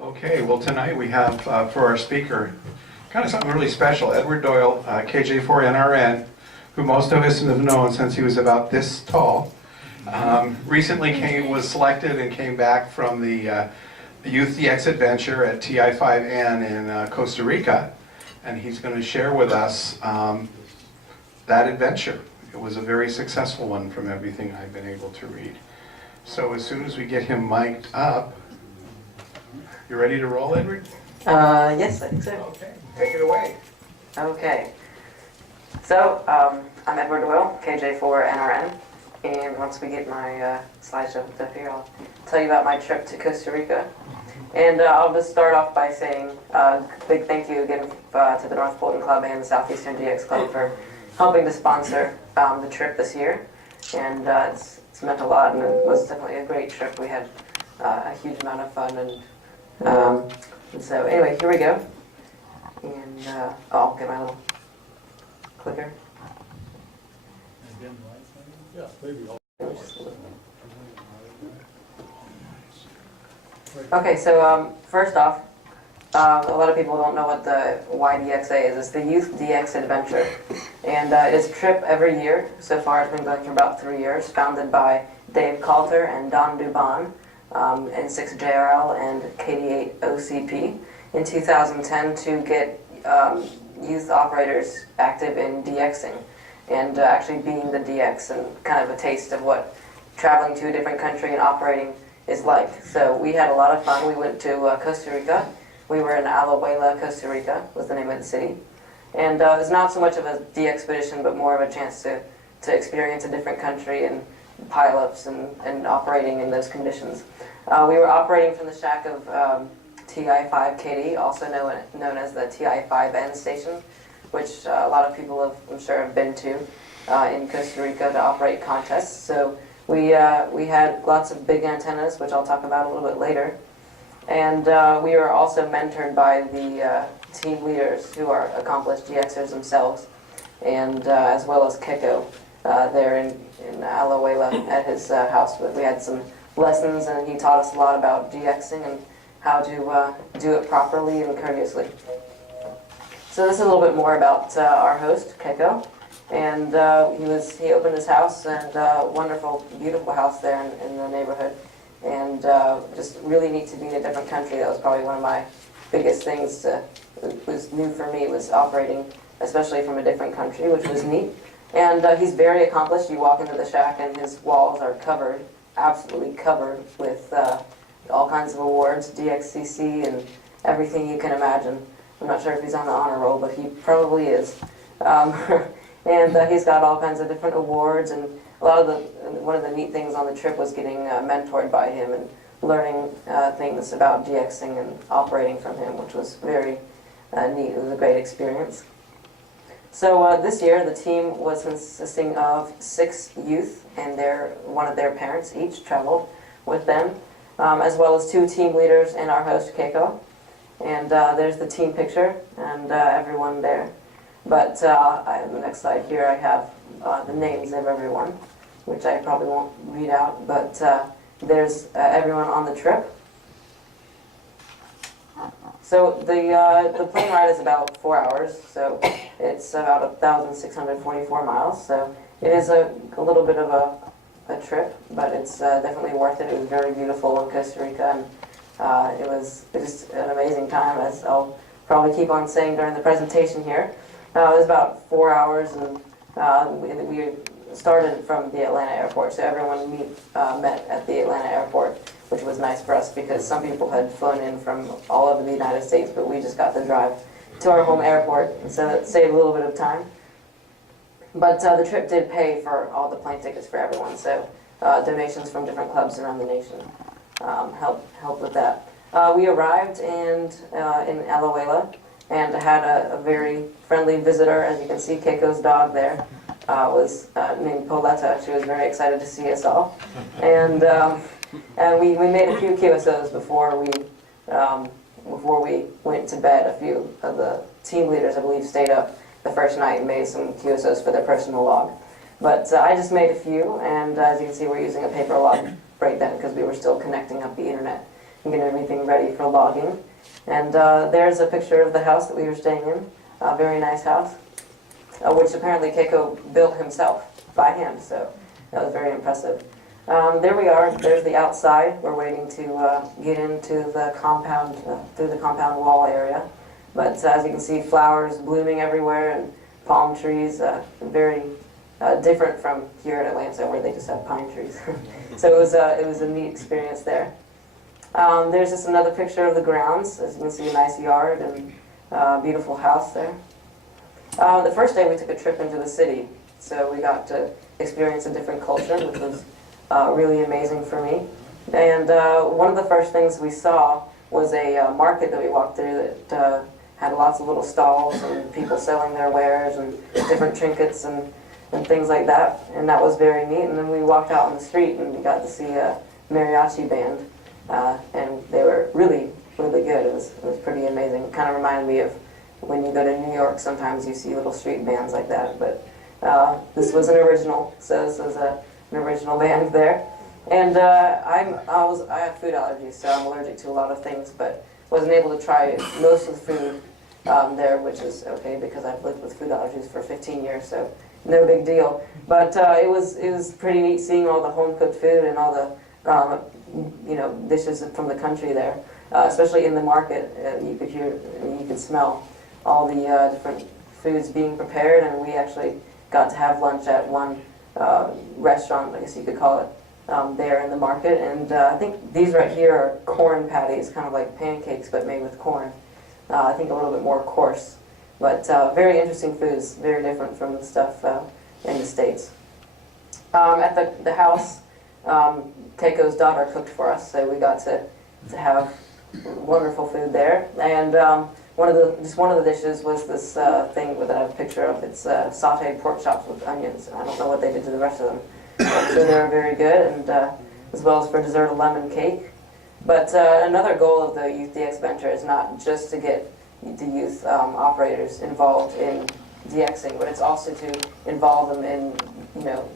Okay, well tonight we have for our speaker kind of something really special. Edward Doyle, KJ4NRN, who most of us have known since he was about this tall. Recently was selected and came back from the Youth DX Adventure at TI5N in Costa Rica, and he's going to share with us that adventure. It was a very successful one from everything I've been able to read. So as soon as we get him mic'd up, you ready to roll, Edward? Yes, I think so. Okay, take it away. Okay. So, I'm Edward Doyle, KJ4NRN, and once we get my slideshow hooked up here, I'll tell you about my trip to Costa Rica. And I'll just start off by saying a big thank you again to the North Bolton Club and the Southeastern DX Club for helping to sponsor the trip this year. And it's meant a lot, and it was definitely a great trip. We had a huge amount of fun, and so anyway, here we go. And I'll get my little clicker. Okay, so first off, a lot of people don't know what the YDXA is. It's the Youth DX Adventure. And it's a trip every year. So far it's been going for about 3 years, founded by Dave Coulter and Don Dubon, N6JRL and KD8OCP in 2010 to get youth operators active in DXing and actually being the DX and kind of a taste of what traveling to a different country and operating is like. So we had a lot of fun. We went to Costa Rica. We were in Alajuela, Costa Rica was the name of the city. And it was not so much of a DXpedition, but more of a chance to experience a different country and pileups and operating in those conditions. We were operating from the shack of TI5KD, also known as the TI5N station, which a lot of people have, I'm sure, have been to in Costa Rica to operate contests. So we had lots of big antennas, which I'll talk about a little bit later. And we were also mentored by the team leaders who are accomplished GXers themselves, and as well as Keko there in Alajuela at his house. But we had some lessons, and he taught us a lot about GXing and how to do it properly and courteously. So this is a little bit more about our host, Keko. And he opened his house, and wonderful, beautiful house there in the neighborhood. And just really neat to be in a different country. That was probably one of my biggest things was new for me, was operating, especially from a different country, which was neat. And he's very accomplished. You walk into the shack and his walls are covered, absolutely covered with all kinds of awards, DXCC and everything you can imagine. I'm not sure if he's on the honor roll, but he probably is. And he's got all kinds of different awards, and one of the neat things on the trip was getting mentored by him and learning things about DXing and operating from him, which was very neat. It was a great experience. So this year the team was consisting of 6 youth, and one of their parents each traveled with them, as well as 2 team leaders and our host Keko. And there's the team picture and everyone there. But on the next slide here I have the names of everyone, which I probably won't read out, but there's everyone on the trip. So the plane ride is about 4 hours, so it's about 1,644 miles, so it is a little bit of a trip, but it's definitely worth it. It was very beautiful in Costa Rica, and it was just an amazing time, as I'll probably keep on saying during the presentation here. It was about 4 hours, and we started from the Atlanta airport, so everyone met at the Atlanta airport, which was nice for us because some people had flown in from all over the United States, but we just got to drive to our home airport, so that saved a little bit of time. But the trip did pay for all the plane tickets for everyone, so donations from different clubs around the nation helped with that. We arrived in Alajuela and had a very friendly visitor. As you can see, Keko's dog there was named Pauletta. She was very excited to see us all. And we made a few QSOs before we went to bed. A few of the team leaders, I believe, stayed up the first night and made some QSOs for their personal log. But I just made a few, and as you can see, we're using a paper log right then because we were still connecting up the internet and getting everything ready for logging. And there's a picture of the house that we were staying in, a very nice house, which apparently Keko built himself by hand, so that was very impressive. There we are, there's the outside. We're waiting to get into the compound, through the compound wall area. But as you can see, flowers blooming everywhere and palm trees, very different from here at Atlanta where they just have pine trees. So it was a neat experience there. There's just another picture of the grounds. As you can see, a nice yard and beautiful house there. The first day we took a trip into the city, so we got to experience a different culture, which was really amazing for me. And one of the first things we saw was a market that we walked through that had lots of little stalls and people selling their wares and different trinkets and things like that. And that was very neat. And then we walked out on the street and we got to see a mariachi band. And they were really, really good. It was pretty amazing. It kind of reminded me of when you go to New York, sometimes you see little street bands like that. But this was an original, so this was an original band there. And I have food allergies, so I'm allergic to a lot of things, but wasn't able to try most of the food there, which is okay because I've lived with food allergies for 15 years, so no big deal. But it was pretty neat seeing all the home cooked food and all the dishes from the country there, especially in the market. You could smell all the different foods being prepared, and we actually got to have lunch at one restaurant, I guess you could call it, there in the market. And I think these right here are corn patties, kind of like pancakes but made with corn. I think a little bit more coarse, but very interesting foods, very different from the stuff in the States. At the house, Keiko's daughter cooked for us, so we got to have wonderful food there. And one of the dishes was this thing that I have a picture of. It's sauteed pork chops with onions. I don't know what they did to the rest of them. So they were very good, and as well as for dessert, a lemon cake. But another goal of the Youth DX Venture is not just to get the youth operators involved in DXing, but it's also to involve them in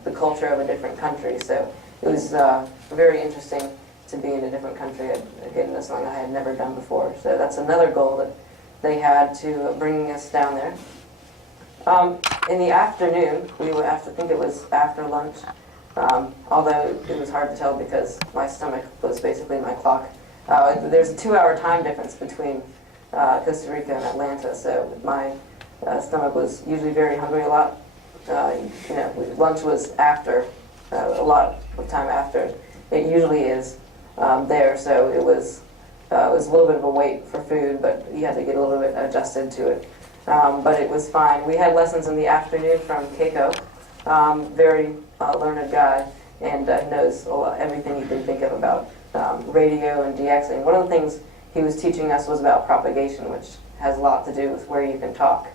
the culture of a different country. So it was very interesting to be in a different country. Again, that's something I had never done before. So that's another goal that they had to bringing us down there. In the afternoon, we would have to think it was after lunch, although it was hard to tell because my stomach was basically my clock. There's a 2-hour time difference between Costa Rica and Atlanta, so my stomach was usually very hungry a lot. Lunch was after, a lot of time after. It usually is there, so it was a little bit of a wait for food, but you had to get a little bit adjusted to it. But it was fine. We had lessons in the afternoon from Keko, very learned guy, and knows everything you can think of about radio and DXing. One of the things he was teaching us was about propagation, which has a lot to do with where you can talk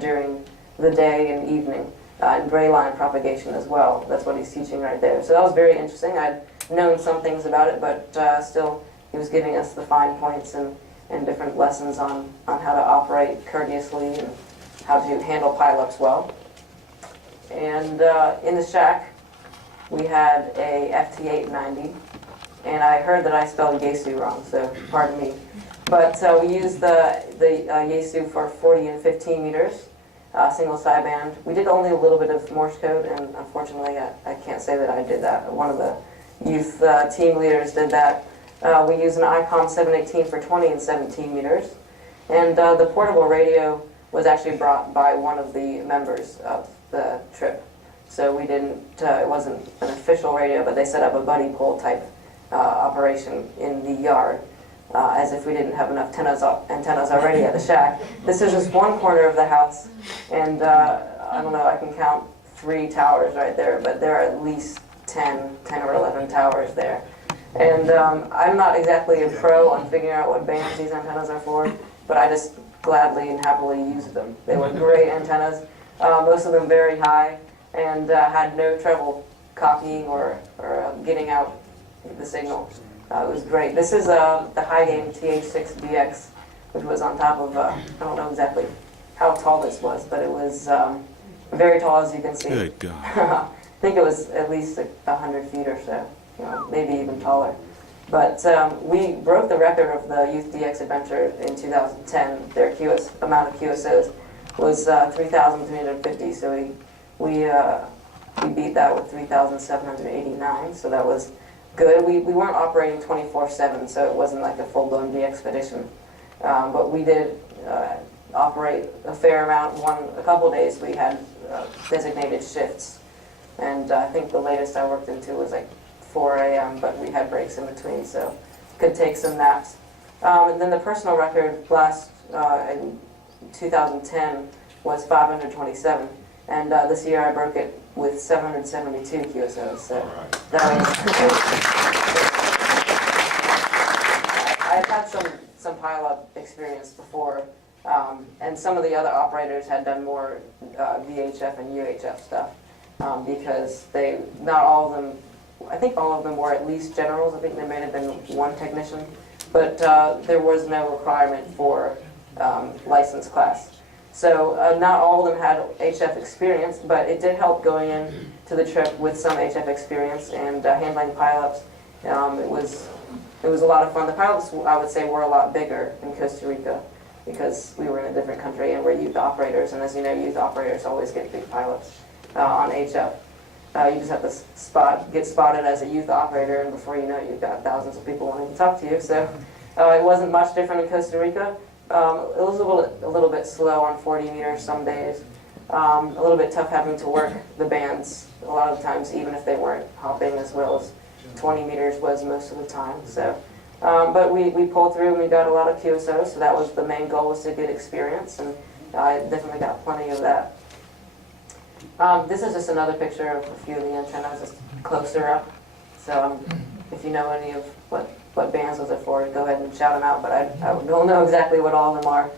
during the day and evening, and gray line propagation as well. That's what he's teaching right there. So that was very interesting. I'd known some things about it, but still he was giving us the fine points and different lessons on how to operate courteously and how to handle pileups well. And in the shack, we had a FT890, and I heard that I spelled Yesu wrong, so pardon me. But we used the Yesu for 40 and 15 meters, single sideband. We did only a little bit of Morse code, and unfortunately I can't say that I did that. One of the youth team leaders did that. We used an ICOM 718 for 20 and 17 meters. And the portable radio was actually brought by one of the members of the trip. So we didn't, it wasn't an official radio, but they set up a buddy pole type operation in the yard, as if we didn't have enough antennas already at the shack. This is just one corner of the house, and I don't know, I can count 3 towers right there, but there are at least 10 or 11 towers there. And I'm not exactly a pro on figuring out what bands these antennas are for, but I just gladly and happily used them. They were great antennas, most of them very high, and had no trouble copying or getting out the signal. It was great. This is the high gain TH6DX, which was on top of, I don't know exactly how tall this was, but it was very tall, as you can see. Good God. I think it was at least 100 feet or so, maybe even taller. But we broke the record of the Youth DX Adventure in 2010. Their amount of QSOs was 3,350, so we beat that with 3,789, so that was good. We weren't operating 24/7, so it wasn't like a full-blown DXpedition, but we did operate a fair amount. A couple days we had designated shifts, and I think the latest I worked into was like 4 a.m., but we had breaks in between, so could take some naps. And then the personal record last in 2010 was 527, and this year I broke it with 772 QSOs. So that was I've had some pileup experience before, and some of the other operators had done more VHF and UHF stuff because not all of them. I think all of them were at least generals. I think there may have been one technician, but there was no requirement for license class. So not all of them had HF experience, but it did help going in to the trip with some HF experience and handling pileups. It was a lot of fun. The pileups, I would say, were a lot bigger in Costa Rica because we were in a different country and we're youth operators, and as you know, youth operators always get big pileups on HF. You just have to get spotted as a youth operator, and before you know it, you've got thousands of people wanting to talk to you. So it wasn't much different in Costa Rica. It was a little bit slow on 40 meters some days. A little bit tough having to work the bands a lot of the times, even if they weren't hopping as well as 20 meters was most of the time. So, but we pulled through and we got a lot of QSOs, so that was the main goal, was to get experience, and I definitely got plenty of that. This is just another picture of a few of the antennas, just closer up. So if you know any of what bands those are for, go ahead and shout them out, but I don't know exactly what all of them are.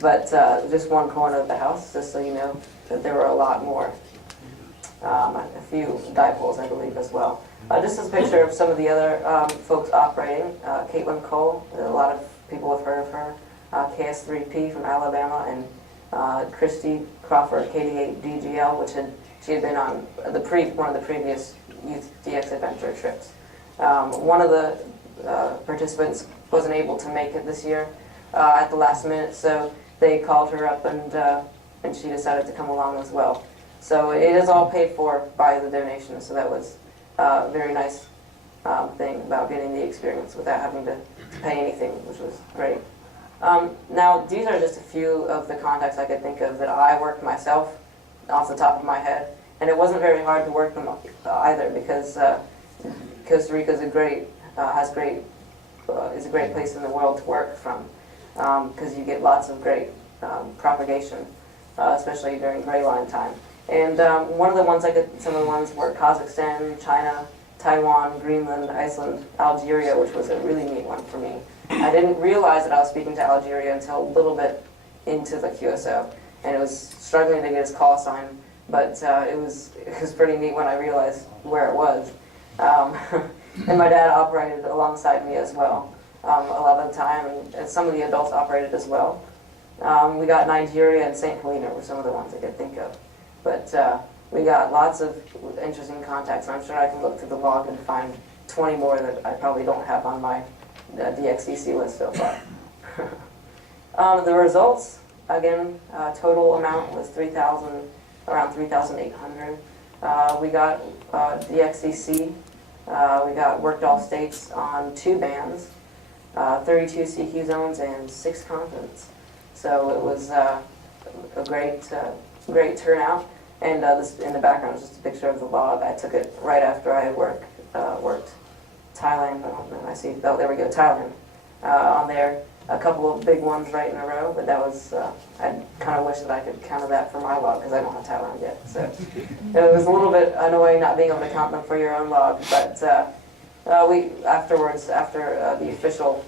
But just one corner of the house, just so you know that there were a lot more. A few dipoles, I believe, as well. Just as a picture of some of the other folks operating. Caitlin Cole, a lot of people have heard of her. KS3P from Alabama, and Christy Crawford, KD8DGL, she had been on one of the previous Youth DX Adventure trips. One of the participants wasn't able to make it this year at the last minute, so they called her up, and she decided to come along as well. So it is all paid for by the donation, so that was a very nice thing about getting the experience without having to pay anything, which was great. Now, these are just a few of the contacts I could think of that I worked myself off the top of my head, and it wasn't very hard to work them either, because Costa Rica is a great place in the world to work from, because you get lots of great propagation, especially during gray line time. And some of the ones were Kazakhstan, China, Taiwan, Greenland, Iceland, Algeria, which was a really neat one for me. I didn't realize that I was speaking to Algeria until a little bit into the QSO, and it was struggling to get his call sign, but it was pretty neat when I realized where it was. And my dad operated alongside me as well a lot of the time, and some of the adults operated as well. We got Nigeria and St. Helena were some of the ones I could think of. But we got lots of interesting contacts. I'm sure I can look through the log and find 20 more that I probably don't have on my DXCC list so far. The results, again, total amount was around 3,800. We got DXCC. We got worked all states on 2 bands, 32 CQ zones, and 6 continents. So it was a great turnout. And this in the background is just a picture of the log. I took it right after I worked Thailand. I see. Oh, there we go, Thailand. On there, a couple of big ones right in a row. But that was. I kind of wish that I could count that for my log because I don't have Thailand yet. So it was a little bit annoying not being able to count them for your own log. But we afterwards, after the official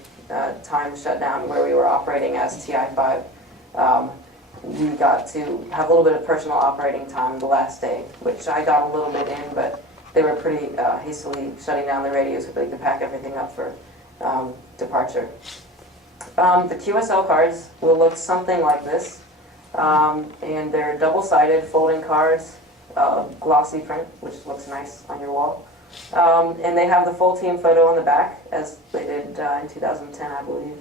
time shut down where we were operating as TI5. We got to have a little bit of personal operating time the last day, which I got a little bit in, but they were pretty hastily shutting down the radios so they could pack everything up for departure. The QSL cards will look something like this, and they're double-sided folding cards, glossy print, which looks nice on your wall. And they have the full team photo on the back, as they did in 2010, I believe.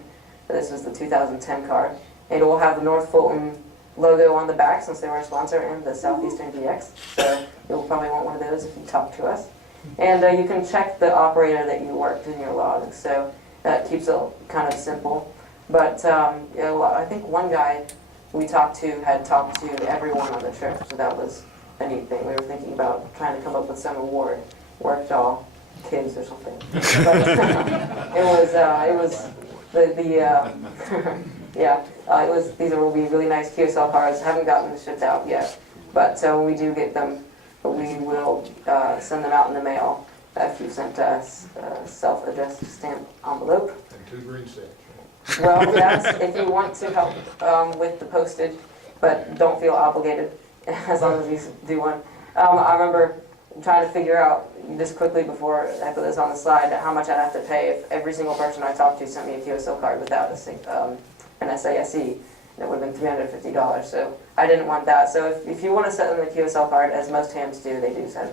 This is the 2010 card. It will have the North Fulton logo on the back, since they were a sponsor, and the Southeastern DX. So you'll probably want one of those if you talk to us. And you can check the operator that you worked in your log. So that keeps it kind of simple. But I think one guy we talked to had talked to everyone on the trip, so that was a neat thing. We were thinking about trying to come up with some award, worked all kids or something. But it was these will be really nice QSL cards. Haven't gotten them shipped out yet, but when we do get them, we will send them out in the mail if you sent us a self-addressed stamp envelope. And 2 green stamps. Well, yes, if you want to help with the postage, but don't feel obligated as long as you do one. I remember trying to figure out just quickly before I put this on the slide how much I'd have to pay if every single person I talked to sent me a QSL card without an SASE. It would have been $350, so I didn't want that. So if you want to send them a QSL card, as most hams do, they do send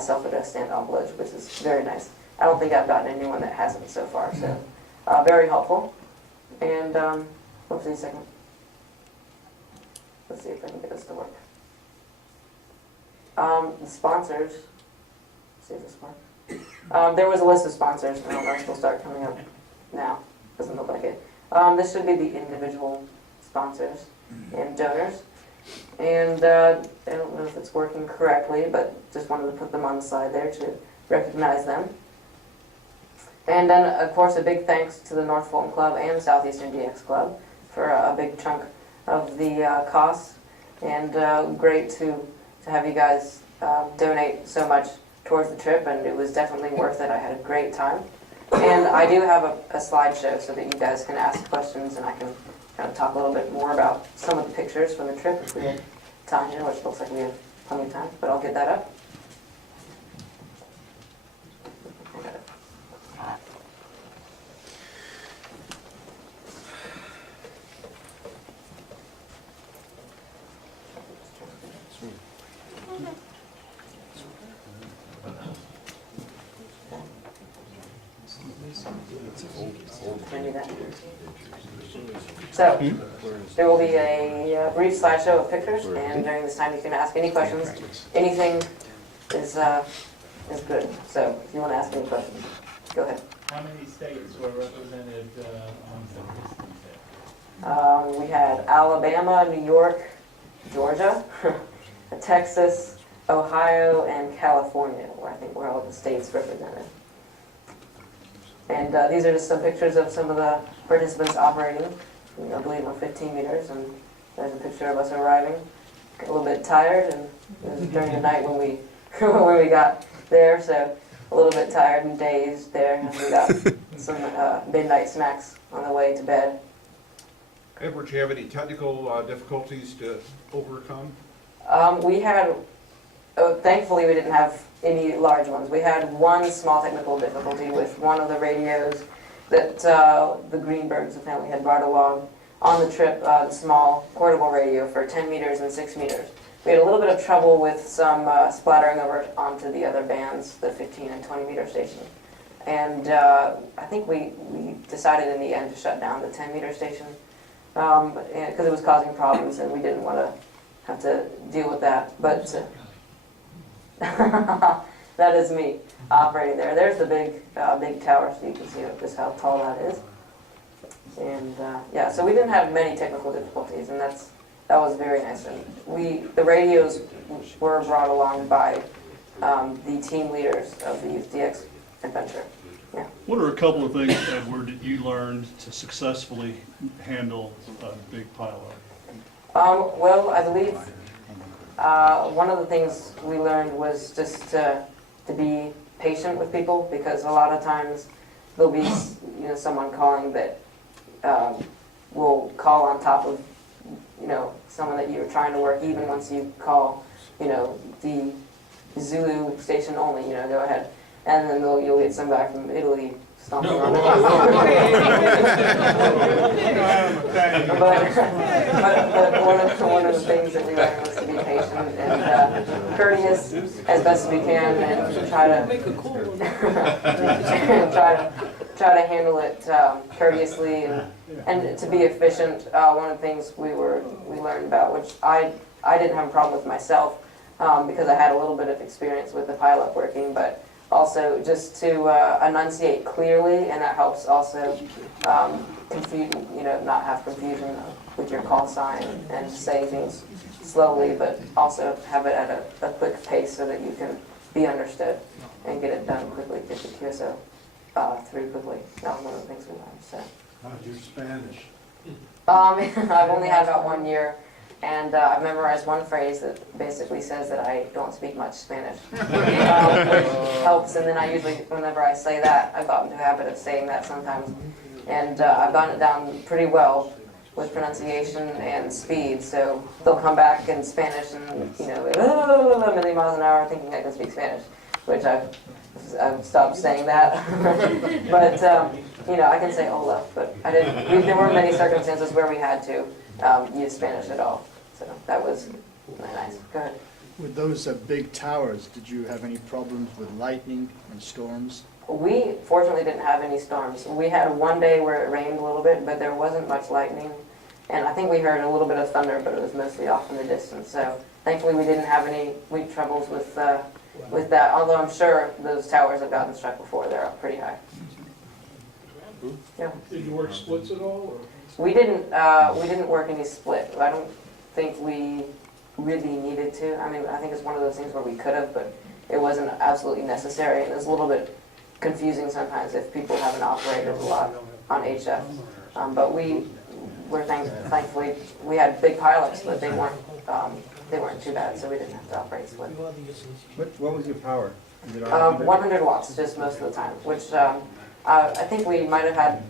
self-addressed stamped envelopes, which is very nice. I don't think I've gotten anyone that hasn't so far, so very helpful. And, whoopsie a second. Let's see if I can get this to work. The sponsors, let's see if this works. There was a list of sponsors, and I don't know if they'll start coming up now. Doesn't look like it. This should be the individual sponsors and donors. And I don't know if it's working correctly, but just wanted to put them on the side there to recognize them. And then, of course, a big thanks to the North Fulton Club and Southeastern DX Club for a big chunk of the costs. And great to have you guys donate so much towards the trip, and it was definitely worth it. I had a great time. And I do have a slideshow so that you guys can ask questions, and I can kind of talk a little bit more about some of the pictures from the trip if we have time here, which looks like we have plenty of time, but I'll get that up. So, there will be a brief slideshow of pictures, and during this time you can ask any questions. Anything is good. So, if you want to ask any questions, go ahead. How many states were represented on the We had Alabama, New York, Georgia, Texas, Ohio, and California, where I think were all the states represented. And these are just some pictures of some of the participants operating. I believe we're 15 meters, and there's a picture of us arriving. A little bit tired, and it was during the night when we when we got there, so a little bit tired and dazed there, and we got some midnight snacks on the way to bed. Edward, do you have any technical difficulties to overcome? We had, thankfully we didn't have any large ones. We had one small technical difficulty with one of the radios that the Greenbergs, the family, had brought along on the trip, the small portable radio for 10 meters and 6 meters. We had a little bit of trouble with some splattering over onto the other bands, the 15 and 20 meter station. And I think we decided in the end to shut down the 10 meter station because it was causing problems, and we didn't want to have to deal with that. But that is me operating there. There's the big tower, so you can see just how tall that is. And yeah, so we didn't have many technical difficulties, and that was very nice. And the radios were brought along by the team leaders of the Youth DX adventure. Yeah. What are a couple of things, Edward, that you learned to successfully handle a big pileup? Well, I believe one of the things we learned was just to be patient with people, because a lot of times there'll be someone calling that will call on top of someone that you're trying to work, even once you call the Zulu station only, go ahead. and then you'll get some guy from Italy stomping on it. But one of the things that we learned was to be patient and courteous as best as we can, and try to handle it courteously and to be efficient. One of the things we learned about, which I didn't have a problem with myself because I had a little bit of experience with the pileup working, but also just to enunciate clearly, and that helps also not have confusion with your call sign and say things slowly, but also have it at a quick pace so that you can be understood and get it done quickly, get the QSO through quickly. That was one of the things we learned. So. How's your Spanish? I've only had about 1 year. And I've memorized one phrase that basically says that I don't speak much Spanish, which helps. And then I usually, whenever I say that, I've gotten into the habit of saying that sometimes. And I've gotten it down pretty well with pronunciation and speed. So they'll come back in Spanish and, a million miles an hour thinking I can speak Spanish, which I've stopped saying that. But, I can say hola, but I didn't. There weren't many circumstances where we had to use Spanish at all. So that was really nice. Go ahead. With those big towers, did you have any problems with lightning and storms? We fortunately didn't have any storms. We had one day where it rained a little bit, but there wasn't much lightning. And I think we heard a little bit of thunder, but it was mostly off in the distance. So thankfully we didn't have any troubles with that, although I'm sure those towers have gotten struck before. They're up pretty high. Yeah. Did you work splits at all? Or? We didn't work any split. I don't think we really needed to. I mean, I think it's one of those things where we could have, but it wasn't absolutely necessary. And it's a little bit confusing sometimes if people haven't operated a lot on HF. But thankfully, we had big pileups, but they weren't too bad, so we didn't have to operate split. What was your power? 100 watts, just most of the time, which I think we might have had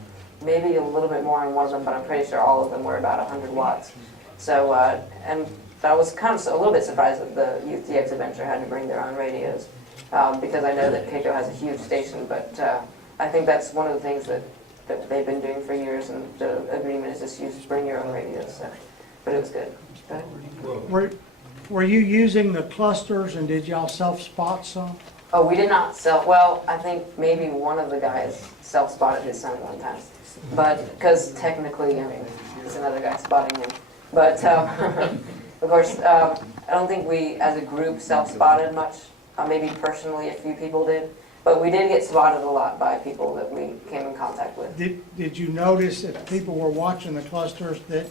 maybe a little bit more in one of them, but I'm pretty sure all of them were about 100 watts. So, and I was kind of a little bit surprised that the Youth DX Adventure had to bring their own radios, because I know that Keko has a huge station, but I think that's one of the things that they've been doing for years, and the agreement is just bring your own radios. So, but it was good. Go ahead. Were you using the clusters, and did y'all self-spot some? Oh, we did not well, I think maybe one of the guys self-spotted his son one time. But, because technically, it's another guy spotting him. But, of course, I don't think we, as a group, self-spotted much. Maybe personally, a few people did. But we did get spotted a lot by people that we came in contact with. Did you notice that people were watching the clusters, that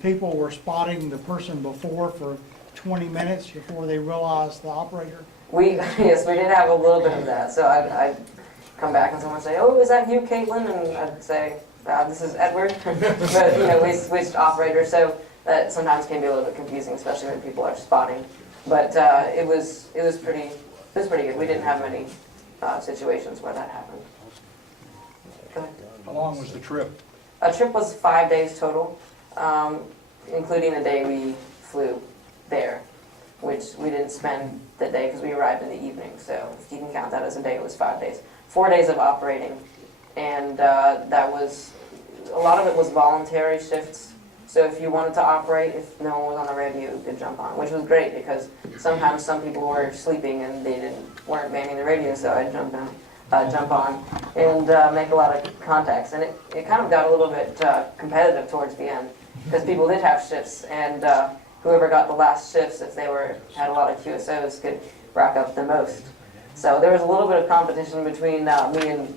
people were spotting the person before for 20 minutes before they realized the operator? Yes, we did have a little bit of that. So I'd come back and someone would say, "Oh, is that you, Caitlin?" And I'd say, "This is Edward." But we switched operators, so that sometimes can be a little bit confusing, especially when people are spotting. But it was pretty good. We didn't have many situations where that happened. Go ahead. How long was the trip? A trip was 5 days total, including the day we flew there, which we didn't spend the day because we arrived in the evening. So if you can count that as a day, it was 5 days. 4 days of operating, and that was, a lot of it was voluntary shifts. So if you wanted to operate, if no one was on the radio, you could jump on, which was great because sometimes some people were sleeping and they weren't manning the radio, so I'd jump on and make a lot of contacts. And it kind of got a little bit competitive towards the end because people did have shifts, and whoever got the last shifts, if they had a lot of QSOs, could rack up the most. So there was a little bit of competition between me and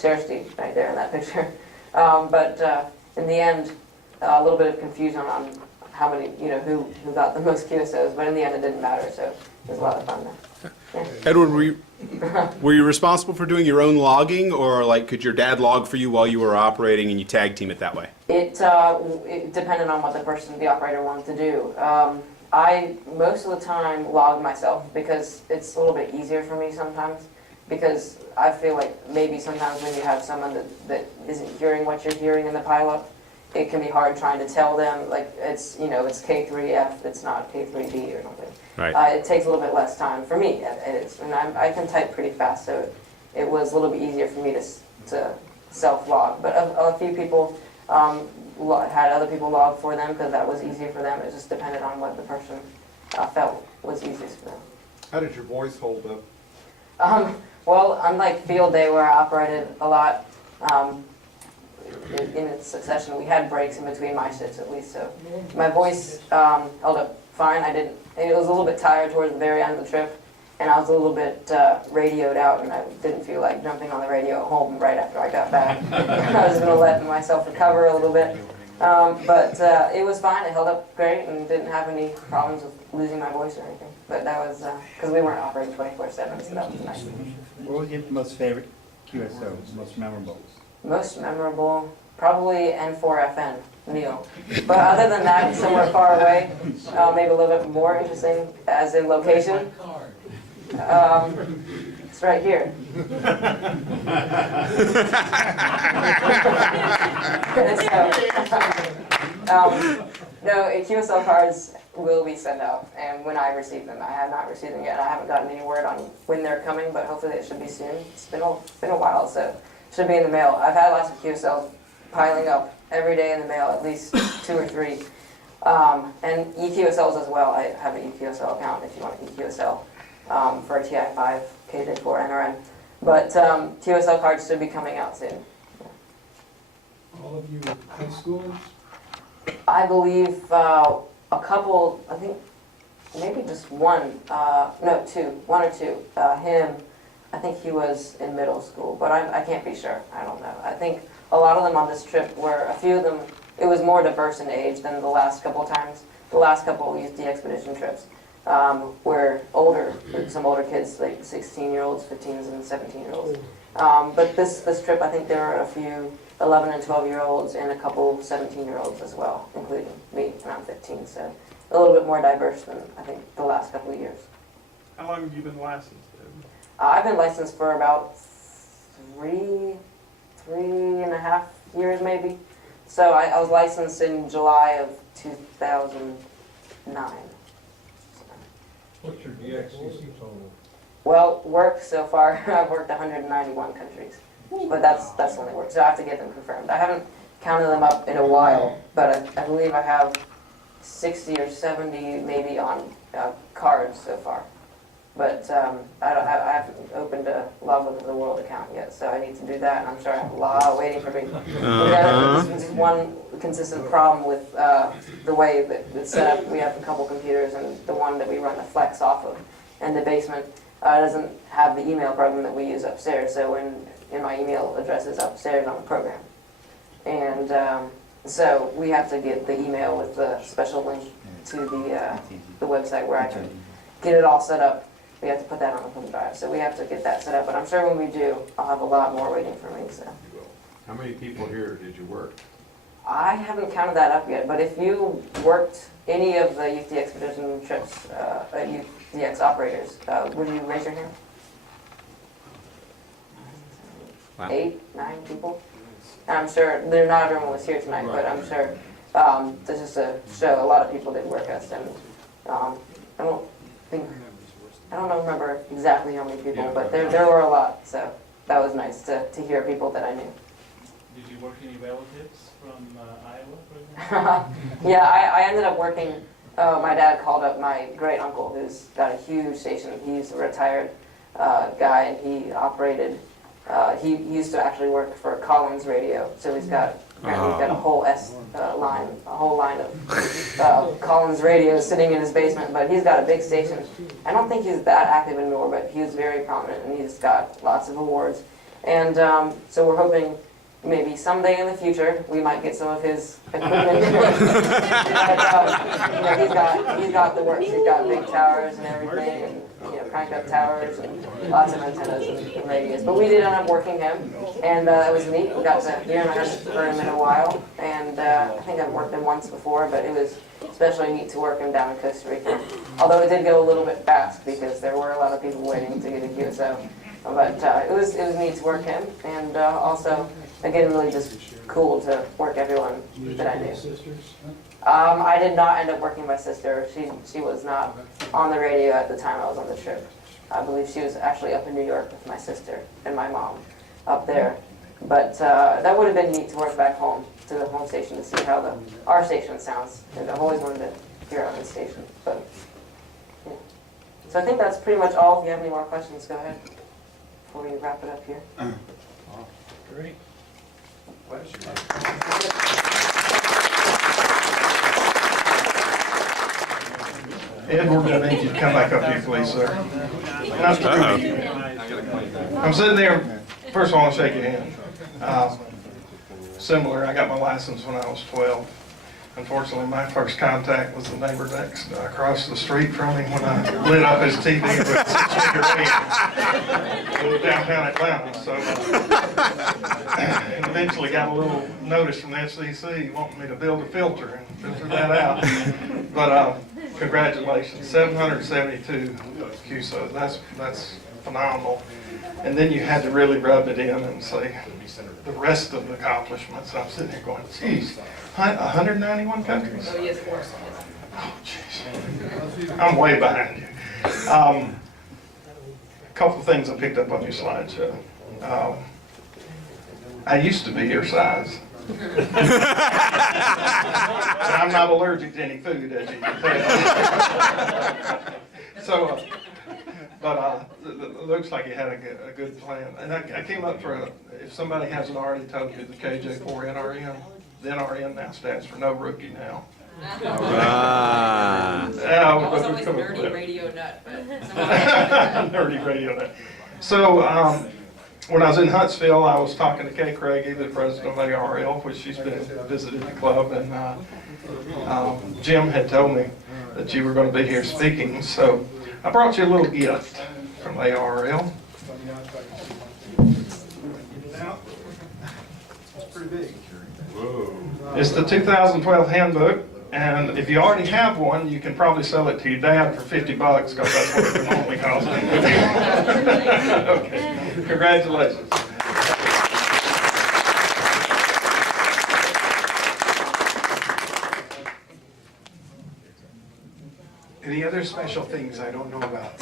Shersty right there in that picture. But in the end, a little bit of confusion on how many, who got the most QSOs, but in the end it didn't matter, so it was a lot of fun there. Yeah. Edward, were you responsible for doing your own logging, or could your dad log for you while you were operating and you tag team it that way? It depended on what the operator wanted to do. I, most of the time, log myself because it's a little bit easier for me sometimes, because I feel like maybe sometimes when you have someone that isn't hearing what you're hearing in the pileup, it can be hard trying to tell them, it's K3F, it's not K3D or something. Right. It takes a little bit less time for me, it is, and I can type pretty fast, so it was a little bit easier for me to self-log. But a few people had other people log for them because that was easier for them. It just depended on what the person felt was easiest for them. How did your voice hold up? Well, unlike field day where I operated a lot in its succession, we had breaks in between my shifts at least. So my voice held up fine. It was a little bit tired towards the very end of the trip, and I was a little bit radioed out, and I didn't feel like jumping on the radio at home right after I got back. I was going to let myself recover a little bit. But it was fine. It held up great and didn't have any problems with losing my voice or anything. But that was because we weren't operating 24/7, so that was nice. What was your most favorite QSO, most memorable? Most memorable, probably N4FN, Neil. But other than that, somewhere far away, maybe a little bit more interesting as in location. It's right here. No, QSL cards will be sent out, and when I receive them. I have not received them yet. I haven't gotten any word on when they're coming, but hopefully it should be soon. It's been a while, so it should be in the mail. I've had lots of QSLs piling up every day in the mail, at least 2 or 3. And EQSLs as well. I have an EQSL account if you want an EQSL for a TI5, KJ4NRN. But QSL cards should be coming out soon. All of you high schoolers? I believe a couple, I think maybe just one, no, 2, 1 or 2. Him, I think he was in middle school, but I can't be sure. I don't know. I think a lot of them on this trip were, a few of them, it was more diverse in age than the last couple of times. The last couple of youth expedition trips were older, some older kids, like 16-year-olds, 15s, and 17-year-olds. But this trip, I think there were a few 11 and 12-year-olds and a couple 17-year-olds as well, including me, and I'm 15, so a little bit more diverse than I think the last couple of years. How long have you been licensed? I've been licensed for about 3.5 years maybe. So I was licensed in July of 2009. What's your DXCC total? Well, work so far, I've worked 191 countries. But that's only work, so I have to get them confirmed. I haven't counted them up in a while, but I believe I have 60 or 70 maybe on cards so far. But I haven't opened a Logbook of the World account yet, so I need to do that, and I'm sure I have a lot waiting for me. There's one consistent problem with the way that it's set up. We have a couple computers, and the one that we run the Flex off of in the basement doesn't have the email program that we use upstairs, so in my email address is upstairs on the program. And so we have to get the email with the special link to the website where I can get it all set up. We have to put that on the thumb drive, so we have to get that set up. But I'm sure when we do, I'll have a lot more waiting for me. So. How many people here did you work? I haven't counted that up yet, but if you worked any of the Youth Expedition trips, Youth DX operators, would you raise your hand? Wow. 8, 9 people? And I'm sure, not everyone was here tonight, but I'm sure this is to show a lot of people did work us, and I don't remember exactly how many people, but there were a lot, so that was nice to hear people that I knew. Did you work any relatives from Iowa, for example? Yeah, I ended up working, my dad called up my great uncle who's got a huge station. He's a retired guy, and he operated, he used to actually work for Collins Radio, so he's got a whole line of Collins radios sitting in his basement, but he's got a big station. I don't think he's that active anymore, but he was very prominent, and he's got lots of awards. And so we're hoping maybe someday in the future we might get some of his equipment. But, he's got the works. He's got big towers and everything, and crank up towers and lots of antennas and radios. But we did end up working him, and that was neat. We got to hear him. I hadn't heard him in a while, and I think I've worked him once before, but it was especially neat to work him down in Costa Rica. Although it did go a little bit fast because there were a lot of people waiting to get a QSO. But it was neat to work him, and also, again, really just cool to work everyone that I knew. I did not end up working my sister. She was not on the radio at the time I was on the trip. I believe she was actually up in New York with my sister and my mom up there. But that would have been neat to work back home to the home station to see how our station sounds. And I've always wanted to hear our own station. But yeah. So I think that's pretty much all. If you have any more questions, go ahead before we wrap it up here. Great. Ed, we're gonna need you to come back up here, please, sir. Not Rudy. I'm sitting there, first of all, I want to shake your hand. Similar, I got my license when I was 12. Unfortunately, my first contact was the neighbor next, across the street from me when I lit up his TV with a 6-figure band. It was downtown Atlanta, so. And eventually got a little notice from the FCC wanting me to build a filter and filter that out. But congratulations, 772 QSO, that's phenomenal. And then you had to really rub it in and say the rest of the accomplishments. I'm sitting here going, geez, 191 countries? Oh, yes, of course. Oh, jeez. I'm way behind you. A couple of things I picked up on your slideshow. I used to be your size. But I'm not allergic to any food, as you can tell. So, it looks like you had a good plan. And I came up for if somebody hasn't already told you, the KJ4NRN, the NRN now stands for no rookie now. Ah. I was always a nerdy radio nut, but nerdy radio nut. So, when I was in Huntsville, I was talking to Kay Craigie, the president of ARL, which she's been visited the club, and Jim had told me that you were going to be here speaking, so I brought you a little gift from ARL. It's pretty big. It's the 2012 handbook, and if you already have one, you can probably sell it to your dad for $50 because that's what it normally costs. Okay, congratulations. Any other special things I don't know about?